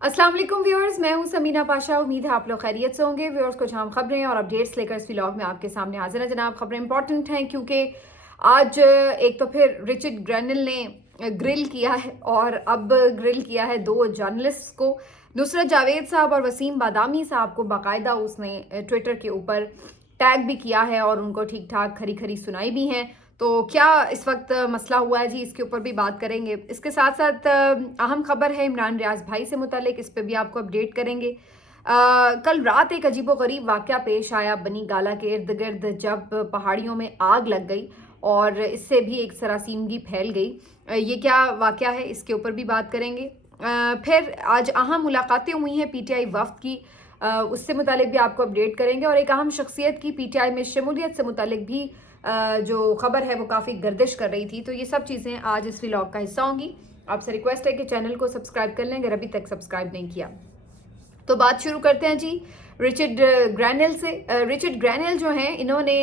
अस्सलाम वालेकुम व्यूअर्स, मैं हूं समीना पाशा। उम्मीद है आप लोग खैरियत से होंगे। व्यूअर्स, कुछ अहम खबरें और अपडेट्स लेकर इस व्लॉग में आपके सामने हाजिर है जनाब। खबरें इंपॉर्टेंट हैं क्योंकि आज एक तो फिर रिचर्ड ग्रैनल ने ग्रिल किया है और अब ग्रिल किया है दो जर्नलिस्ट को, नुसरत जावेद साहब और वसीम बादामी साहब को। बाकायदा उसने ट्विटर के ऊपर टैग भी किया है और उनको ठीक ठाक खरी खरी सुनाई भी हैं। तो क्या इस वक्त मसला हुआ है जी, इसके ऊपर भी बात करेंगे। इसके साथ साथ अहम खबर है इमरान रियाज भाई से मुतालिक, इस पर भी आपको अपडेट करेंगे। कल रात एक अजीबोगरीब वाक़या पेश आया बनी गाला के इर्द गिर्द, जब पहाड़ियों में आग लग गई और इससे भी एक सरासीमगी फैल गई। ये क्या वाक़या है, इसके ऊपर भी बात करेंगे। फिर आज अहम मुलाकातें हुई हैं पीटीआई वफ्द की, उससे मुतालिक भी आपको अपडेट करेंगे। और एक अहम शख्सियत की पीटीआई में शमूलियत से मुतालिक भी जो खबर है वो काफ़ी गर्दिश कर रही थी। तो ये सब चीज़ें आज इस व्लॉग का हिस्सा होंगी। आपसे रिक्वेस्ट है कि चैनल को सब्सक्राइब कर लें अगर अभी तक सब्सक्राइब नहीं किया। तो बात शुरू करते हैं जी रिचर्ड ग्रैनल से। रिचर्ड ग्रैनल जो हैं, इन्होंने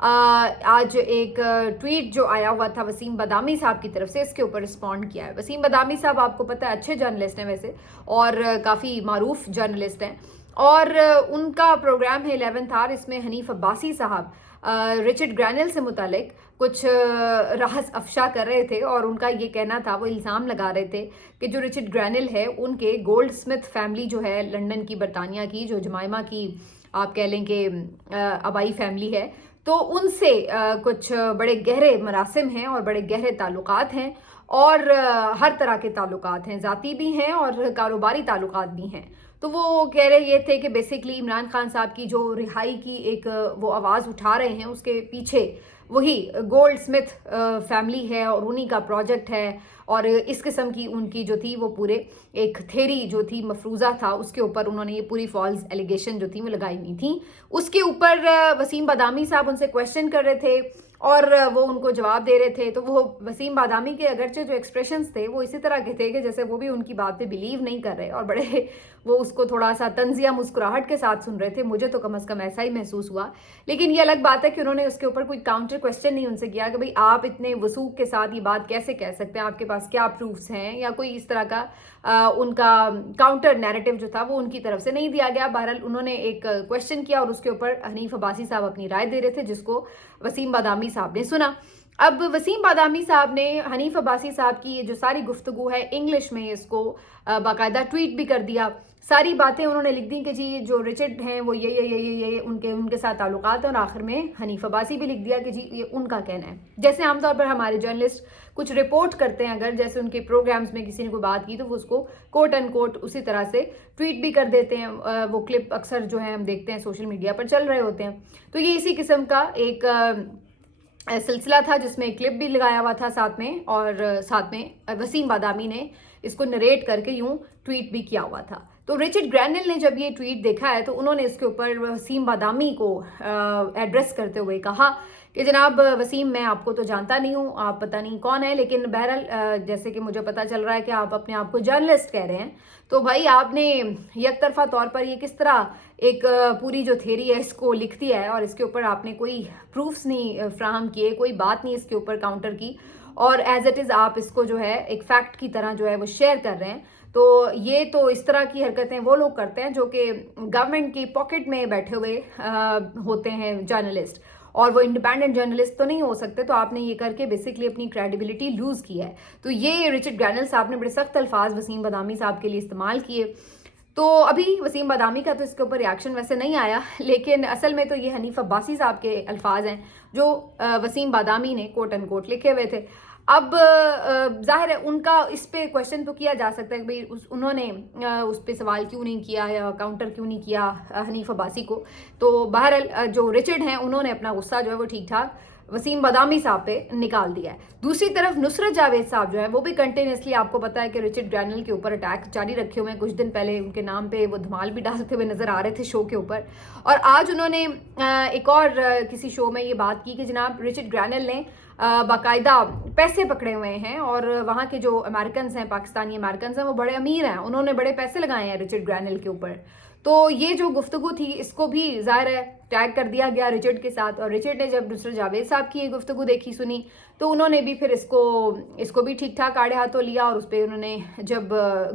आज एक ट्वीट जो आया हुआ था वसीम बादामी साहब की तरफ से, इसके ऊपर रिस्पॉन्ड किया है। वसीम बादामी साहब आपको पता है अच्छे जर्नलिस्ट हैं वैसे, और काफ़ी मारूफ जर्नलिस्ट हैं। और उनका प्रोग्राम है 11th आवर, इसमें हनीफ अब्बासी साहब रिचर्ड ग्रैनल से मुतालिक कुछ राज अफशा कर रहे थे और उनका ये कहना था, वो इल्ज़ाम लगा रहे थे कि जो रिचर्ड ग्रैनल है उनके गोल्ड स्मिथ फैमिली जो है लंदन की, बरतानिया की, जो जमाइमा की आप कह लें कि आबाई फैमिली है, तो उनसे कुछ बड़े गहरे मरासिम हैं और बड़े गहरे ताल्लुकात हैं। और हर तरह के ताल्लुकात हैं, ज़ाती भी हैं और कारोबारी ताल्लुकात भी हैं। तो वो कह रहे ये थे कि बेसिकली इमरान खान साहब की जो रिहाई की एक वो आवाज़ उठा रहे हैं, उसके पीछे वही गोल्ड स्मिथ फैमिली है और उन्हीं का प्रोजेक्ट है। और इस किस्म की उनकी जो थी वो पूरे एक थेरी जो थी, मफरूज़ा था, उसके ऊपर उन्होंने ये पूरी फॉल्स एलिगेशन जो थी वो लगाई हुई थी। उसके ऊपर वसीम बादामी साहब उनसे क्वेश्चन कर रहे थे और वो उनको जवाब दे रहे थे। तो वो वसीम बादामी के अगरचे जो एक्सप्रेशंस थे वो इसी तरह के थे कि जैसे वो भी उनकी बात पे बिलीव नहीं कर रहे और बड़े वो उसको थोड़ा सा तंजिया मुस्कुराहट के साथ सुन रहे थे। मुझे तो कम से कम ऐसा ही महसूस हुआ। लेकिन ये अलग बात है कि उन्होंने उसके ऊपर कोई काउंटर क्वेश्चन नहीं उनसे किया कि भाई आप इतने वसूख के साथ ये बात कैसे कह सकते हैं, आपके पास क्या प्रूफ्स हैं, या कोई इस तरह का उनका काउंटर नैरेटिव जो था वो उनकी तरफ से नहीं दिया गया। बहरहाल उन्होंने एक क्वेश्चन किया और उसके ऊपर हनीफ अब्बासी साहब अपनी राय दे रहे थे, जिसको वसीम बादामी साहब ने सुना। अब वसीम बादामी साहब ने हनीफ अब्बासी साहब की ये जो सारी गुफ्तगू है इंग्लिश में इसको बाकायदा ट्वीट भी कर दिया। सारी बातें उन्होंने लिख दी कि जी जो रिचर्ड हैं वो ये उनके साथ ताल्लुकात हैं, और आखिर में हनीफ अब्बासी भी लिख दिया कि जी ये उनका कहना है। जैसे आमतौर पर हमारे जर्नलिस्ट कुछ रिपोर्ट करते हैं, अगर जैसे उनके प्रोग्राम्स में किसी ने कोई बात की तो वो उसको कोट एंड कोट उसी तरह से ट्वीट भी कर देते हैं। वो क्लिप अक्सर जो है हम देखते हैं सोशल मीडिया पर चल रहे होते हैं। तो ये इसी किस्म का एक सिलसिला था जिसमें क्लिप भी लगाया हुआ था साथ में, और साथ में वसीम बादामी ने इसको नरेट करके यूं ट्वीट भी किया हुआ था। तो रिचर्ड ग्रैनल ने जब ये ट्वीट देखा है तो उन्होंने इसके ऊपर वसीम बादामी को एड्रेस करते हुए कहा कि जनाब वसीम, मैं आपको तो जानता नहीं हूँ, आप पता नहीं कौन है, लेकिन बहरहाल जैसे कि मुझे पता चल रहा है कि आप अपने आप को जर्नलिस्ट कह रहे हैं, तो भाई आपने यकतरफा तौर पर ये किस तरह एक पूरी जो थ्योरी है इसको लिख दिया है और इसके ऊपर आपने कोई प्रूफ्स नहीं फ्राहम किए, कोई बात नहीं इसके ऊपर काउंटर की, और एज इट इज़ आप इसको जो है एक फैक्ट की तरह जो है वो शेयर कर रहे हैं। तो ये तो इस तरह की हरकतें वो लोग करते हैं जो कि गवर्नमेंट की पॉकेट में बैठे हुए होते हैं जर्नलिस्ट, और वो इंडिपेंडेंट जर्नलिस्ट तो नहीं हो सकते। तो आपने ये करके बेसिकली अपनी क्रेडिबिलिटी लूज़ की है। तो ये रिचर्ड ग्रैनल साहब ने बड़े सख्त अल्फाज वसीम बादामी साहब के लिए इस्तेमाल किए। तो अभी वसीम बादामी का तो इसके ऊपर रिएक्शन वैसे नहीं आया, लेकिन असल में तो ये हनीफ अब्बासी साहब के अल्फाज हैं जो वसीम बादामी ने कोट एंड कोट लिखे हुए थे। अब जाहिर है उनका इस पे क्वेश्चन तो किया जा सकता है कि भाई उन्होंने उस पर सवाल क्यों नहीं किया या काउंटर क्यों नहीं किया हनीफ अब्बासी को। तो बहरहाल जो रिचर्ड हैं उन्होंने अपना गुस्सा जो है वो ठीक ठाक वसीम बादामी साहब पे निकाल दिया है। दूसरी तरफ नुसरत जावेद साहब जो है वो भी कंटिन्यूसली, आपको पता है कि रिचर्ड ग्रैनल के ऊपर अटैक जारी रखे हुए हैं। कुछ दिन पहले उनके नाम पे वो धमाल भी डालते हुए नजर आ रहे थे शो के ऊपर, और आज उन्होंने एक और किसी शो में ये बात की कि जनाब रिचर्ड ग्रैनल ने बाकायदा पैसे पकड़े हुए हैं और वहाँ के जो अमेरिकन्स हैं, पाकिस्तानी अमेरिकन्स हैं, वो बड़े अमीर हैं, उन्होंने बड़े पैसे लगाए हैं रिचर्ड ग्रैनल के ऊपर। तो ये जो गुफ्तगू थी इसको भी ज़ाहिर है टैग कर दिया गया रिचर्ड के साथ, और रिचर्ड ने जब नुसरत जावेद साहब की ये गुफ्तगू देखी सुनी तो उन्होंने भी फिर इसको भी ठीक ठाक आड़े हाथों लिया, और उस पर उन्होंने जब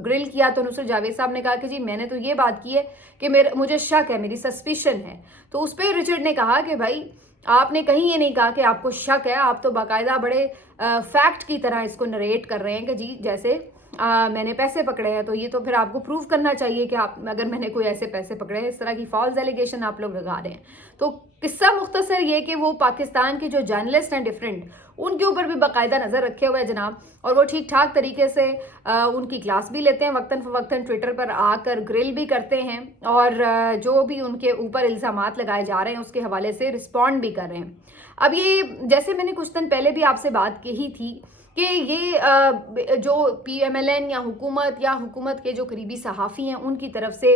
ग्रिल किया तो नुसरत जावेद साहब ने कहा कि जी मैंने तो ये बात की है कि मुझे शक है, मेरी सस्पिशन है। तो उस पर रिचर्ड ने कहा कि भाई आपने कहीं ये नहीं कहा कि आपको शक है, आप तो बाकायदा बड़े फैक्ट की तरह इसको नरेट कर रहे हैं कि जी जैसे मैंने पैसे पकड़े हैं, तो ये तो फिर आपको प्रूव करना चाहिए कि आप अगर मैंने कोई ऐसे पैसे पकड़े हैं, इस तरह की फॉल्स एलिगेशन आप लोग लगा रहे हैं। तो किस्सा मुख्तसर ये कि वो पाकिस्तान के जो जर्नलिस्ट हैं डिफरेंट, उनके ऊपर भी बाकायदा नज़र रखे हुए हैं जनाब, और वो ठीक ठाक तरीके से उनकी क्लास भी लेते हैं, वक्तन फ़वक्तन ट्विटर पर आकर ग्रिल भी करते हैं, और जो भी उनके ऊपर इल्ज़ामात लगाए जा रहे हैं उसके हवाले से रिस्पॉन्ड भी कर रहे हैं। अब ये जैसे मैंने कुछ दिन पहले भी आपसे बात कही थी कि ये जो PMLN या हुकूमत के जो करीबी सहाफ़ी हैं उनकी तरफ से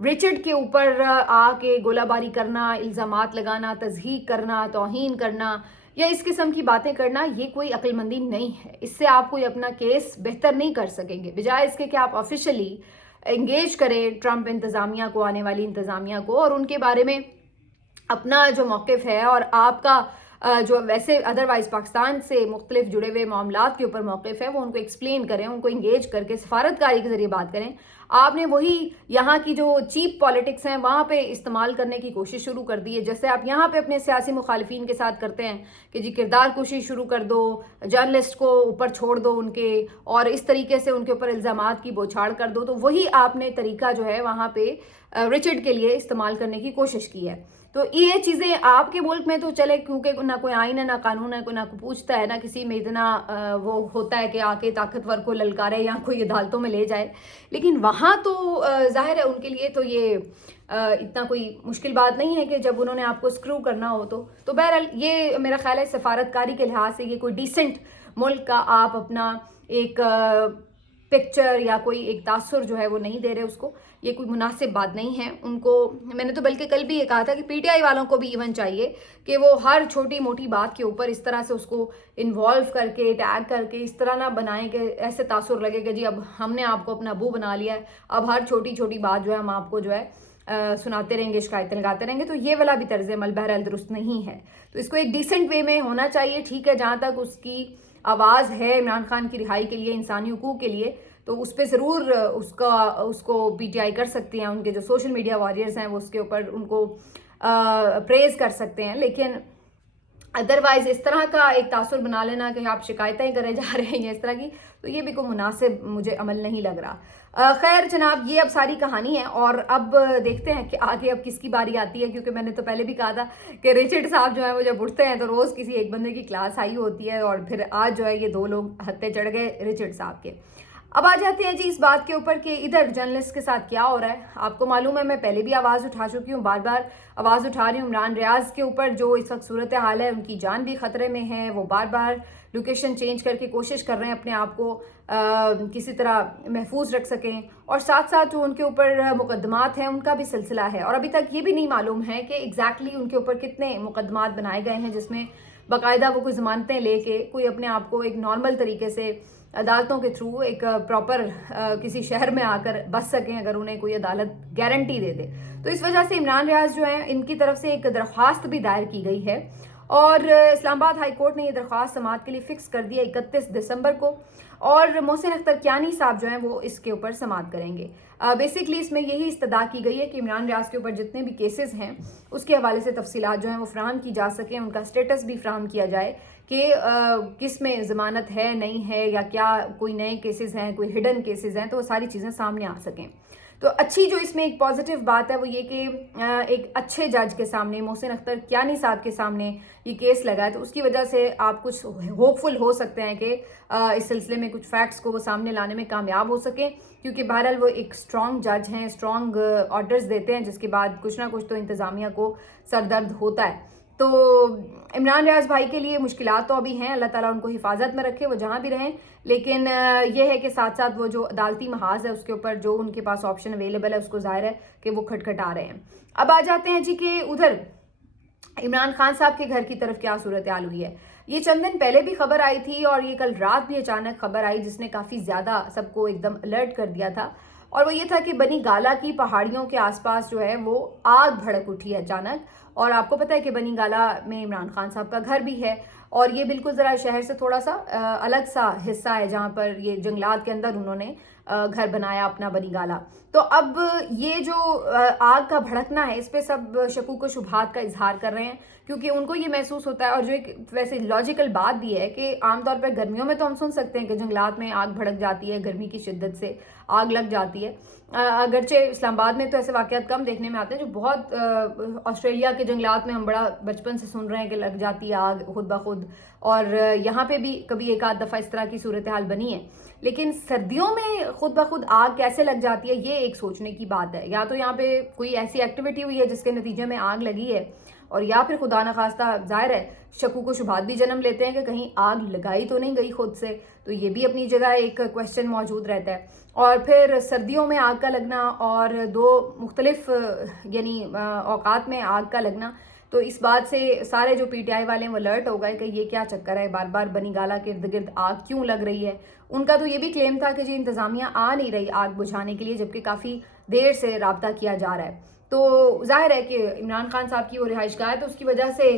रिचर्ड के ऊपर आके गोलाबारी करना, इल्ज़ामात लगाना, तज़हीक करना, तौहीन करना या इस किस्म की बातें करना, ये कोई अक्लमंदी नहीं है। इससे आप कोई अपना केस बेहतर नहीं कर सकेंगे। बजाय इसके कि आप ऑफिशियली इंगेज करें ट्रंप इंतज़ामिया को, आने वाली इंतज़ामिया को, और उनके बारे में अपना जो मौक़िफ़ है और आपका जो वैसे अदरवाइज़ पाकिस्तान से मुख्तलिफ जुड़े हुए मामलात के ऊपर मौक़िफ़ है वो उनको एक्सप्लेन करें, उनको इंगेज करके सफारतकारी के ज़रिए बात करें। आपने वही यहाँ की जो चीप पॉलिटिक्स हैं वहाँ पे इस्तेमाल करने की कोशिश शुरू कर दी है। जैसे आप यहाँ पे अपने सियासी मुखालिफिन के साथ करते हैं कि जी किरदार कुशी शुरू कर दो, जर्नलिस्ट को ऊपर छोड़ दो उनके, और इस तरीके से उनके ऊपर इल्ज़ामात की बौछार कर दो। तो वही आपने तरीका जो है वहाँ पे रिचर्ड के लिए इस्तेमाल करने की कोशिश की है। तो ये चीज़ें आपके मुल्क में तो चले, क्योंकि ना कोई आइन है, ना कानून है, कोई ना कोई पूछता है, ना किसी में इतना वो होता है कि आके ताकतवर को ललकारे या कोई अदालतों में ले जाए। लेकिन वहाँ तो जाहिर है उनके लिए तो ये इतना कोई मुश्किल बात नहीं है कि जब उन्होंने आपको स्क्रू करना हो तो बहरहाल ये मेरा ख्याल है सफारतकारी के लिहाज से ये कोई डिसेंट मुल्क का आप अपना एक पिक्चर या कोई एक तासुर जो है वो नहीं दे रहे उसको, ये कोई मुनासिब बात नहीं है उनको। मैंने तो बल्कि कल भी ये कहा था कि PTI वालों को भी इवन चाहिए कि वो हर छोटी मोटी बात के ऊपर इस तरह से उसको इन्वॉल्व करके, टैग करके इस तरह ना बनाएं कि ऐसे तासुर लगे कि जी अब हमने आपको अपना अबू बना लिया है, अब हर छोटी छोटी बात जो है हम आपको जो है सुनाते रहेंगे, शिकायतें लगाते रहेंगे। तो ये वाला भी तर्ज अमल बहरहाल दुरुस्त नहीं है। तो इसको एक डिसेंट वे में होना चाहिए, ठीक है, जहाँ तक उसकी आवाज़ है इमरान खान की रिहाई के लिए, इंसानी हुकूक के लिए, तो उस पर ज़रूर उसको PTI कर सकती हैं। उनके जो सोशल मीडिया वॉरियर्स हैं वो उसके ऊपर उनको प्रेज़ कर सकते हैं। लेकिन अदरवाइज़ इस तरह का एक तासुर बना लेना कि आप शिकायतें करे जा रहे हैं इस तरह की, तो ये भी कोई मुनासिब मुझे अमल नहीं लग रहा। खैर जनाब, ये अब सारी कहानी है, और अब देखते हैं कि आगे अब किसकी बारी आती है, क्योंकि मैंने तो पहले भी कहा था कि रिचर्ड साहब जो है वो जब उठते हैं तो रोज़ किसी एक बंदे की क्लास आई होती है, और फिर आज जो है ये दो लोग हत्थे चढ़ गए रिचर्ड साहब के। अब आ जाते हैं जी इस बात के ऊपर कि इधर जर्नलिस्ट के साथ क्या हो रहा है। आपको मालूम है मैं पहले भी आवाज़ उठा चुकी हूँ, बार बार आवाज़ उठा रही हूँ इमरान रियाज के ऊपर, जो इस वक्त सूरत हाल है, उनकी जान भी ख़तरे में है। वो बार बार लोकेशन चेंज करके कोशिश कर रहे हैं अपने आप को किसी तरह महफूज रख सकें, और साथ साथ जो उनके ऊपर मुकदमात हैं उनका भी सिलसिला है, और अभी तक ये भी नहीं मालूम है कि एग्जैक्टली उनके ऊपर कितने मुकदमात बनाए गए हैं जिसमें बाकायदा वो कोई ज़मानतें लेके कोई अपने आप को एक नॉर्मल तरीके से अदालतों के थ्रू एक प्रॉपर किसी शहर में आकर बस सकें, अगर उन्हें कोई अदालत गारंटी दे दे। तो इस वजह से इमरान रियाज जो है इनकी तरफ से एक दरख्वास्त भी दायर की गई है, और इस्लामाबाद हाई कोर्ट ने ये दरख्वास्त समाअत के लिए फ़िक्स कर दिया 31 दिसंबर को, और मोहसिन अख्तर कियानी साहब जो हैं वो इसके ऊपर समाअत करेंगे। बेसिकली इसमें यही इस्तदा की गई है कि इमरान रियाज के ऊपर जितने भी केसेस हैं उसके हवाले से तफसीलात जो हैं वो फ्राहम की जा सकें, उनका स्टेटस भी फ्राहम किया जाए कि किस में ज़मानत है, नहीं है, या क्या कोई नए केसेस हैं, कोई हिडन केसेस हैं, तो वो सारी चीज़ें सामने आ सकें। तो अच्छी जो इसमें एक पॉजिटिव बात है वो ये कि एक अच्छे जज के सामने, मोहसिन अख्तर कियानी साहब के सामने ये केस लगा है, तो उसकी वजह से आप कुछ होपफुल हो सकते हैं कि इस सिलसिले में कुछ फैक्ट्स को वो सामने लाने में कामयाब हो सकें, क्योंकि बहरहाल वो एक स्ट्रॉन्ग जज हैं, स्ट्रॉन्ग ऑर्डर्स देते हैं, जिसके बाद कुछ ना कुछ तो इंतज़ामिया को सरदर्द होता है। तो इमरान रियाज भाई के लिए मुश्किलात तो अभी हैं, अल्लाह ताला उनको हिफाजत में रखे, वो जहाँ भी रहें, लेकिन यह है कि साथ साथ वो जो अदालती महाज है उसके ऊपर जो उनके पास ऑप्शन अवेलेबल है उसको ज़ाहिर है कि वो खटखटा रहे हैं। अब आ जाते हैं जी कि उधर इमरान खान साहब के घर की तरफ क्या सूरत हाल हुई है। ये चंद दिन पहले भी खबर आई थी और ये कल रात भी अचानक खबर आई जिसने काफ़ी ज़्यादा सबको एकदम अलर्ट कर दिया था। और वो ये था कि बनी गाला की पहाड़ियों के आसपास जो है वो आग भड़क उठी है अचानक। और आपको पता है कि बनी गाला में इमरान खान साहब का घर भी है और ये बिल्कुल ज़रा शहर से थोड़ा सा अलग सा हिस्सा है जहाँ पर ये जंगलात के अंदर उन्होंने घर बनाया अपना बनी गाला। तो अब ये जो आग का भड़कना है इस पे सब शकूक व शुबहात का इजहार कर रहे हैं क्योंकि उनको ये महसूस होता है। और जो एक वैसे लॉजिकल बात भी है कि आमतौर पर गर्मियों में तो हम सुन सकते हैं कि जंगलात में आग भड़क जाती है, गर्मी की शिद्दत से आग लग जाती है। अगरचे इस्लामाबाद में तो ऐसे वाक़यात कम देखने में आते हैं, जो बहुत ऑस्ट्रेलिया के जंगलात में हम बड़ा बचपन से सुन रहे हैं कि लग जाती है आग खुद ब खुद। और यहाँ पे भी कभी एक आध दफ़ा इस तरह की सूरत हाल बनी है। लेकिन सर्दियों में खुद ब खुद आग कैसे लग जाती है ये एक सोचने की बात है। या तो यहाँ पे कोई ऐसी एक्टिविटी हुई है जिसके नतीजे में आग लगी है, और या फिर खुदा न खास्ता ज़ाहिर है शकूक व शुबहात भी जन्म लेते हैं कि कहीं आग लगाई तो नहीं गई खुद से। तो ये भी अपनी जगह एक क्वेश्चन मौजूद रहता है। और फिर सर्दियों में आग का लगना और दो मुख्तलिफ यानी औकात में आग का लगना, तो इस बात से सारे जो पीटीआई वाले हैं वो अलर्ट हो गए कि ये क्या चक्कर है, बार बार बनी गाला के इर्द गिर्द आग क्यों लग रही है। उनका तो ये भी क्लेम था कि जी इंतज़ामिया आ नहीं रही आग बुझाने के लिए, जबकि काफ़ी देर से रब्ता किया जा रहा है। तो जाहिर है कि इमरान खान साहब की वो रिहाइशगाह है तो उसकी वजह से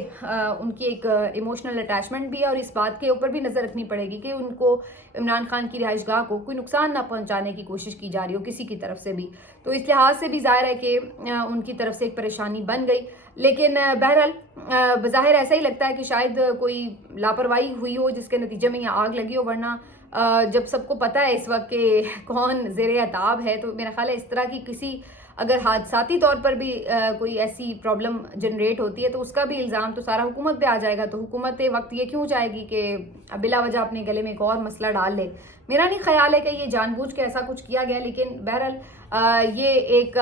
उनकी एक इमोशनल अटैचमेंट भी है और इस बात के ऊपर भी नज़र रखनी पड़ेगी कि उनको इमरान खान की रिहाइशगाह को कोई नुकसान ना पहुंचाने की कोशिश की जा रही हो किसी की तरफ से भी। तो इस लिहाज से भी जाहिर है कि उनकी तरफ से एक परेशानी बन गई। लेकिन बहरहाल बज़ाहिर ऐसा ही लगता है कि शायद कोई लापरवाही हुई हो जिसके नतीजे में यहाँ आग लगी हो, वरना जब सबको पता है इस वक्त कि कौन ज़ेरे अताब है, तो मेरा ख्याल है इस तरह की किसी अगर हादसाती तौर पर भी कोई ऐसी प्रॉब्लम जनरेट होती है तो उसका भी इल्ज़ाम तो सारा हुकूमत पे आ जाएगा। तो हुकूमत वक्त ये क्यों चाहेगी कि बिला वजह अपने गले में एक और मसला डाल ले। मेरा नहीं ख्याल है कि ये जानबूझ के ऐसा कुछ किया गया, लेकिन बहरहाल ये एक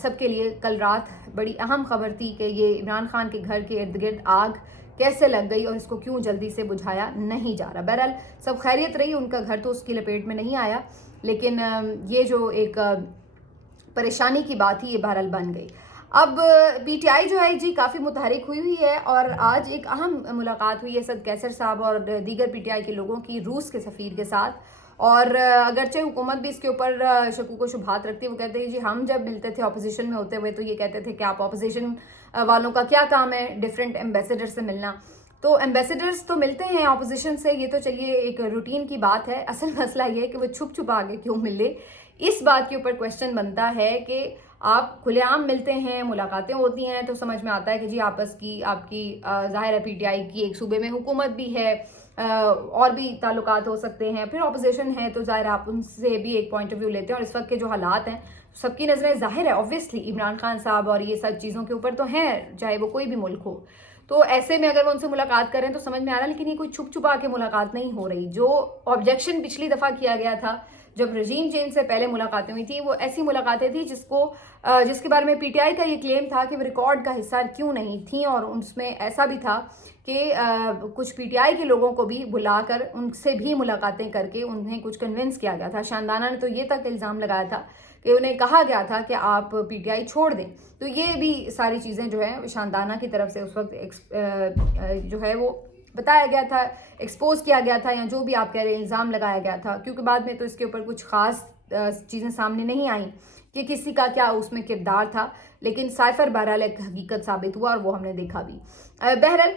सबके लिए कल रात बड़ी अहम खबर थी कि ये इमरान खान के घर के इर्द गिर्द आग कैसे लग गई और इसको क्यों जल्दी से बुझाया नहीं जा रहा। बहरहाल सब खैरियत रही, उनका घर तो उसकी लपेट में नहीं आया, लेकिन ये जो एक परेशानी की बात ही ये बहरहाल बन गई। अब पीटीआई जो है जी काफ़ी मुतहरिक हुई है और आज एक अहम मुलाकात हुई है सद कैसर साहब और दीगर पीटीआई के लोगों की रूस के सफ़ीर के साथ। और अगरचे हुकूमत भी इसके ऊपर शकूक व शुबहात रखती है। वो कहते हैं जी हम जब मिलते थे ऑपोजिशन में होते हुए तो ये कहते थे कि आप ऑपोजिशन वालों का क्या काम है डिफरेंट एम्बेसडर से मिलना। तो एम्बेसडर्स तो मिलते हैं ऑपोजिशन से, ये तो चलिए एक रूटीन की बात है। असल मसला ये है कि वो छुप छुपा के क्यों मिले, इस बात के ऊपर क्वेश्चन बनता है कि आप खुलेआम मिलते हैं, मुलाकातें होती हैं तो समझ में आता है कि जी आपस की आपकी ज़ाहिर है पीटीआई की एक सूबे में हुकूमत भी है, और भी ताल्लुकात हो सकते हैं, फिर ऑपोजिशन है तो ज़ाहिर आप उनसे भी एक पॉइंट ऑफ व्यू लेते हैं। और इस वक्त के जो हालात हैं सबकी नज़रें ज़ाहिर है ऑब्वियसली इमरान खान साहब और ये सब चीज़ों के ऊपर तो हैं, चाहे वो कोई भी मुल्क हो। तो ऐसे में अगर वो उनसे मुलाकात करें तो समझ में आ रहा है, लेकिन ये कोई छुप छुपा के मुलाकात नहीं हो रही। जो ऑब्जेक्शन पिछली दफ़ा किया गया था जब रजीम चेंज से पहले मुलाकातें हुई थी, वो ऐसी मुलाकातें थी जिसके बारे में पीटीआई का ये क्लेम था कि वो रिकॉर्ड का हिस्सा क्यों नहीं थी। और उसमें ऐसा भी था कि कुछ पीटीआई के लोगों को भी बुलाकर उनसे भी मुलाकातें करके उन्हें कुछ कन्विंस किया गया था। शानदाना ने तो ये तक इल्ज़ाम लगाया था कि उन्हें कहा गया था कि आप पीटीआई छोड़ दें। तो ये भी सारी चीज़ें जो है शानदाना की तरफ से उस वक्त जो है वो बताया गया था, एक्सपोज किया गया था, या जो भी आप कह रहे हैं इल्ज़ाम लगाया गया था। क्योंकि बाद में तो इसके ऊपर कुछ ख़ास चीज़ें सामने नहीं आई कि किसी का क्या उसमें किरदार था, लेकिन साइफर बहरहाल एक हकीकत साबित हुआ और वो हमने देखा भी। बहरहाल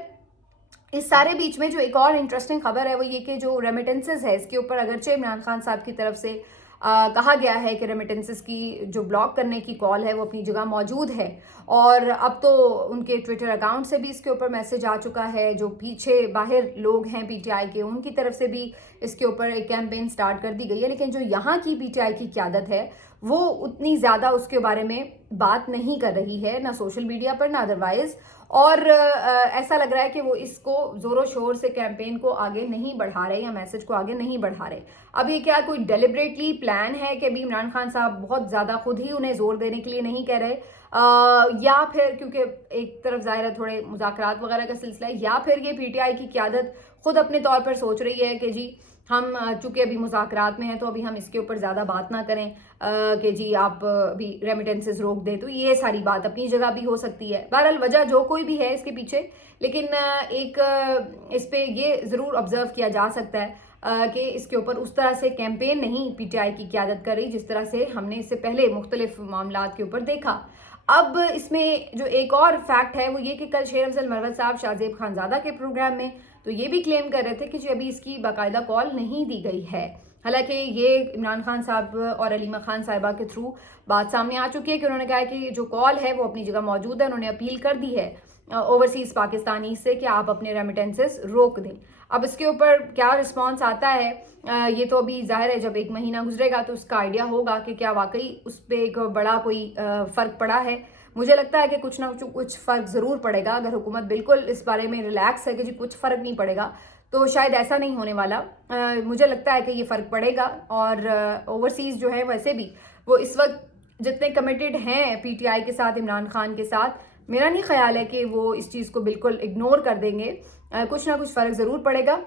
इस सारे बीच में जो एक और इंटरेस्टिंग खबर है वो ये कि जो रेमिटेंसेस है इसके ऊपर अगरचे इमरान खान साहब की तरफ से कहा गया है कि रेमिटेंसेस की जो ब्लॉक करने की कॉल है वो अपनी जगह मौजूद है। और अब तो उनके ट्विटर अकाउंट से भी इसके ऊपर मैसेज आ चुका है। जो पीछे बाहर लोग हैं पीटीआई के उनकी तरफ से भी इसके ऊपर एक कैंपेन स्टार्ट कर दी गई है। लेकिन जो यहाँ की पीटीआई की क़यादत है वो उतनी ज़्यादा उसके बारे में बात नहीं कर रही है, ना सोशल मीडिया पर ना अदरवाइज़। और ऐसा लग रहा है कि वो इसको ज़ोरों शोर से कैंपेन को आगे नहीं बढ़ा रहे या मैसेज को आगे नहीं बढ़ा रहे। अब ये क्या कोई डेलिबरेटली प्लान है कि अभी इमरान खान साहब बहुत ज़्यादा खुद ही उन्हें ज़ोर देने के लिए नहीं कह रहे, या फिर क्योंकि एक तरफ ज़ाहिर है थोड़े मुज़ाकरात वगैरह का सिलसिला है, या फिर ये पीटीआई की क़यादत खुद अपने तौर पर सोच रही है कि जी ہم چونکہ ابھی مذاکرات میں ہیں تو ابھی ہم اس کے اوپر زیادہ بات نہ کریں کہ جی آپ ابھی ریمیٹنسز روک دیں. تو یہ ساری بات اپنی جگہ بھی ہو سکتی ہے. بہرحال وجہ جو کوئی بھی ہے اس کے پیچھے، لیکن ایک اس پہ یہ ضرور آبزرو کیا جا سکتا ہے کہ اس کے اوپر اس طرح سے کیمپین نہیں پی ٹی آئی کی قیادت کر رہی جس طرح سے ہم نے اس سے پہلے مختلف معاملات کے اوپر دیکھا. اب اس میں جو ایک اور فیکٹ ہے وہ یہ کہ کل شیر افضل مروت صاحب شاہ زیب خانزادہ کے پروگرام میں تو یہ بھی کلیم کر رہے تھے کہ ابھی اس کی باقاعدہ کال نہیں دی گئی ہے. حالانکہ یہ عمران خان صاحب اور علیمہ خان صاحبہ کے تھرو بات سامنے آ چکی ہے کہ انہوں نے کہا ہے کہ جو کال ہے وہ اپنی جگہ موجود ہے. انہوں نے اپیل کر دی ہے اوورسیز پاکستانی سے کہ آپ اپنے ریمیٹنسز روک دیں. اب اس کے اوپر کیا رسپانس آتا ہے یہ تو ابھی ظاہر ہے جب ایک مہینہ گزرے گا تو اس کا آئیڈیا ہوگا کہ کیا واقعی اس پہ ایک بڑا کوئی فرق پڑا ہے. مجھے لگتا ہے کہ کچھ نہ کچھ فرق ضرور پڑے گا. اگر حکومت بالکل اس بارے میں ریلیکس ہے کہ جی کچھ فرق نہیں پڑے گا تو شاید ایسا نہیں ہونے والا. مجھے لگتا ہے کہ یہ فرق پڑے گا. اور اوورسیز جو ہے ویسے بھی وہ اس وقت جتنے کمیٹڈ ہیں پی ٹی آئی کے ساتھ، عمران خان کے ساتھ، میرا نہیں خیال ہے کہ وہ اس چیز کو بالکل اگنور کر دیں گے. کچھ نہ کچھ فرق ضرور پڑے گا.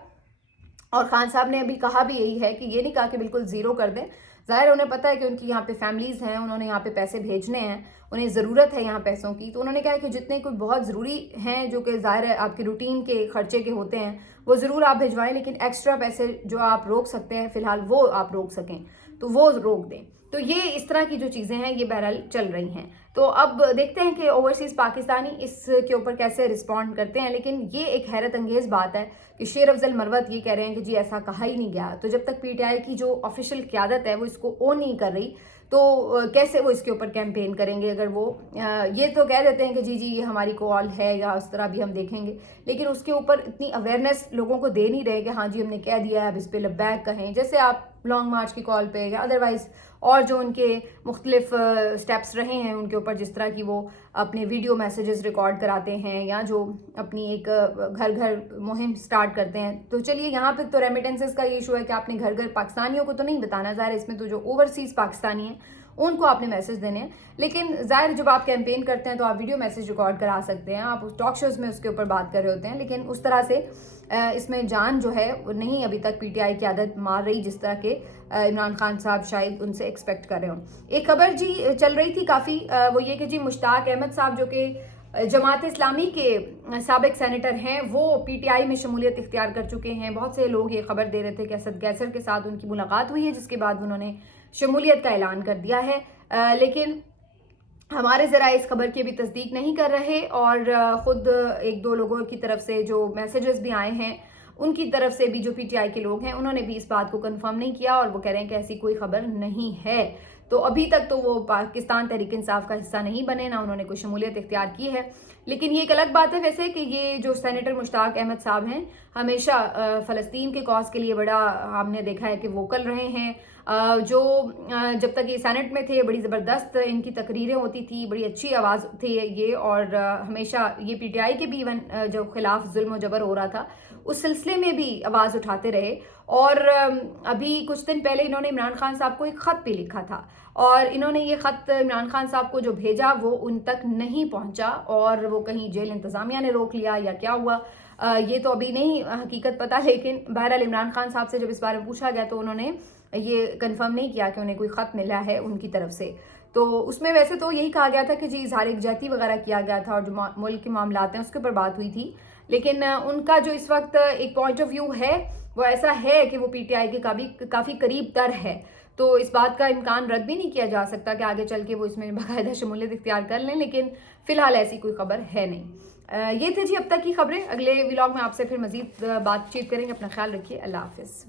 اور خان صاحب نے ابھی کہا بھی یہی ہے کہ یہ نہیں کہا کہ بالکل زیرو کر دیں. ظاہر انہیں پتہ ہے کہ ان کی یہاں پہ فیملیز ہیں، انہوں نے یہاں پہ پیسے بھیجنے ہیں، انہیں ضرورت ہے یہاں پیسوں کی. تو انہوں نے کہا کہ جتنے کوئی بہت ضروری ہیں جو کہ ظاہر ہے آپ کے روٹین کے خرچے کے ہوتے ہیں وہ ضرور آپ بھجوائیں، لیکن ایکسٹرا پیسے جو آپ روک سکتے ہیں فی الحال وہ آپ روک سکیں تو وہ روک دیں. تو یہ اس طرح کی جو چیزیں ہیں یہ بہرحال چل رہی ہیں. تو اب دیکھتے ہیں کہ اوورسیز پاکستانی اس کے اوپر کیسے رسپونڈ کرتے ہیں. لیکن یہ ایک حیرت انگیز بات ہے کہ شیر افضل مروت یہ کہہ رہے ہیں کہ جی ایسا کہا ہی نہیں گیا. تو جب تک پی ٹی آئی کی جو آفیشیل قیادت ہے وہ اس کو اون نہیں کر رہی تو کیسے وہ اس کے اوپر کیمپین کریں گے؟ اگر وہ یہ تو کہہ دیتے ہیں کہ جی یہ ہماری کال ہے یا اس طرح بھی ہم دیکھیں گے، لیکن اس کے اوپر اتنی اویئرنیس لوگوں کو دے نہیں رہے کہ ہاں جی ہم نے کہہ دیا ہے اب اس پہ لبیک کہیں. جیسے آپ لانگ مارچ کی کال پہ یا ادروائز اور جو ان کے مختلف سٹیپس رہے ہیں ان کے اوپر، جس طرح کی وہ اپنے ویڈیو میسیجز ریکارڈ کراتے ہیں یا جو اپنی ایک گھر گھر مہم سٹارٹ کرتے ہیں. تو چلیے یہاں پہ تو ریمیٹنسز کا یہ ایشو ہے کہ آپ نے گھر گھر پاکستانیوں کو تو نہیں بتانا، ظاہر اس میں تو جو اوورسیز پاکستانی ہیں ان کو آپ نے میسج دینے ہیں. لیکن ظاہر جب آپ کیمپین کرتے ہیں تو آپ ویڈیو میسج ریکارڈ کرا سکتے ہیں، آپ ٹاک شوز میں اس کے اوپر بات کر رہے ہوتے ہیں. لیکن اس طرح سے اس میں جان جو ہے نہیں ابھی تک پی ٹی آئی کی عادت مار رہی جس طرح کے عمران خان صاحب شاید ان سے ایکسپیکٹ کر رہے ہوں. ایک خبر جی چل رہی تھی کافی وہ یہ کہ جی مشتاق احمد صاحب جو کہ جماعت اسلامی کے سابق سینیٹر ہیں وہ پی ٹی آئی میں شمولیت اختیار کر چکے ہیں. بہت سے لوگ یہ خبر دے رہے تھے کہ اسد قیصر کے ساتھ ان کی ملاقات ہوئی ہے جس کے بعد انہوں نے شمولیت کا اعلان کر دیا ہے. لیکن ہمارے ذرائع اس خبر کی بھی تصدیق نہیں کر رہے اور خود ایک دو لوگوں کی طرف سے جو میسیجز بھی آئے ہیں ان کی طرف سے بھی جو پی ٹی آئی کے لوگ ہیں انہوں نے بھی اس بات کو کنفرم نہیں کیا اور وہ کہہ رہے ہیں کہ ایسی کوئی خبر نہیں ہے. تو ابھی تک تو وہ پاکستان تحریک انصاف کا حصہ نہیں بنے، نہ انہوں نے کوئی شمولیت اختیار کی ہے. لیکن یہ ایک الگ بات ہے ویسے کہ یہ جو سینیٹر مشتاق احمد صاحب ہیں ہمیشہ فلسطین کے کاز کے لیے بڑا ہم نے دیکھا ہے کہ ووکل رہے ہیں. جو جب تک یہ سینٹ میں تھے بڑی زبردست ان کی تقریریں ہوتی تھی، بڑی اچھی آواز تھی یہ، اور ہمیشہ یہ پی ٹی آئی کے بھی ایون جو خلاف ظلم و جبر ہو رہا تھا اس سلسلے میں بھی آواز اٹھاتے رہے. اور ابھی کچھ دن پہلے انہوں نے عمران خان صاحب کو ایک خط بھی لکھا تھا اور انہوں نے یہ خط عمران خان صاحب کو جو بھیجا وہ ان تک نہیں پہنچا اور وہ کہیں جیل انتظامیہ نے روک لیا یا کیا ہوا یہ تو ابھی نہیں حقیقت پتہ. لیکن بہرحال عمران خان صاحب سے جب اس بارے میں پوچھا گیا تو انہوں نے یہ کنفرم نہیں کیا کہ انہیں کوئی خط ملا ہے ان کی طرف سے. تو اس میں ویسے تو یہی کہا گیا تھا کہ جی اظہار یکجہتی وغیرہ کیا گیا تھا اور جو ملک کے معاملات ہیں اس کے اوپر بات ہوئی تھی. لیکن ان کا جو اس وقت ایک پوائنٹ آف ویو ہے وہ ایسا ہے کہ وہ پی ٹی آئی کے کافی قریب تر ہے. تو اس بات کا امکان رد بھی نہیں کیا جا سکتا کہ آگے چل کے وہ اس میں باقاعدہ شمولیت اختیار کر لیں، لیکن فی الحال ایسی کوئی خبر ہے نہیں. یہ تھے جی اب تک کی خبریں. اگلے ولاگ میں آپ سے پھر مزید بات چیت کریں گے. اپنا خیال رکھیے. اللہ حافظ.